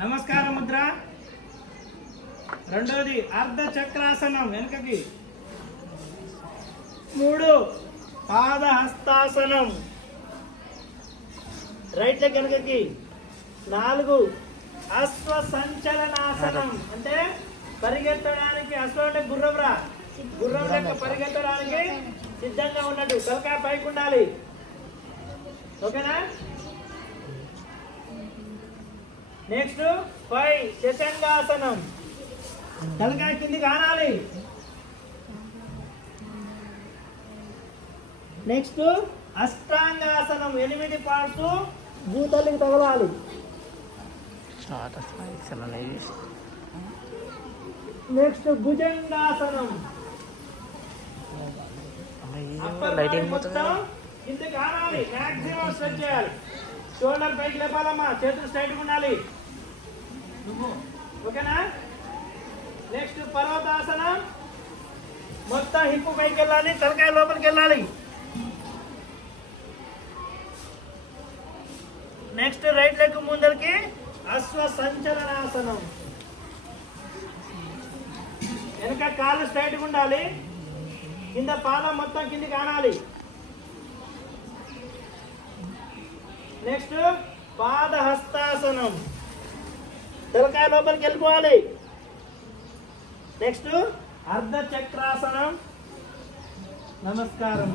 నమస్కార ముద్ర. రెండోది అర్ధ చక్రాసనం వెనుకకి. 3 పాదహస్తాసనం రైట్ లెగ్ వెనుకకి. 4 అశ్వ సంచలనాసనం అంటే పరిగెత్తడానికి. అశ్వ అంటే గుర్రంరా, గుర్రం లెక్క పరిగెత్తడానికి సిద్ధంగా ఉన్నట్టు తలకాయ పైకి ఉండాలి. ఓకేనా? నెక్స్ట్ 5 శశంగాసనం, తలకాయ కిందికి ఆనాలి. నెక్స్ట్ అష్టాంగాసనం, 8 పార్ట్స్ భూతల్లికి తగలాలి. నెక్స్ట్ భుజంగాసనం, మొత్తం కిందికి ఆనాలి. మ్యాక్సిమం స్ట్రెచ్ చేయాలి. షోల్డర్ పైకి లేపాలమ్మా, చేతులు స్ట్రైట్గా ఉండాలి. ఓకేనా? నెక్స్ట్ పర్వతాసనం, మొత్తం హిప్పు పైకి వెళ్ళాలి, తలకాయ లోపలికి వెళ్ళాలి. నెక్స్ట్ రైట్ లెగ్ ముందరికి అశ్వ సంచలనాసనం, వెనక కాళ్ళు స్ట్రైట్గా ఉండాలి, కింద పాదం మొత్తం కిందికి ఆనాలి. నెక్స్ట్ పాదహస్తాసనం, తలకాయ లోపలికి వెళ్ళిపోవాలి. నెక్స్ట్ అర్ధ చక్రాసనం. నమస్కారం.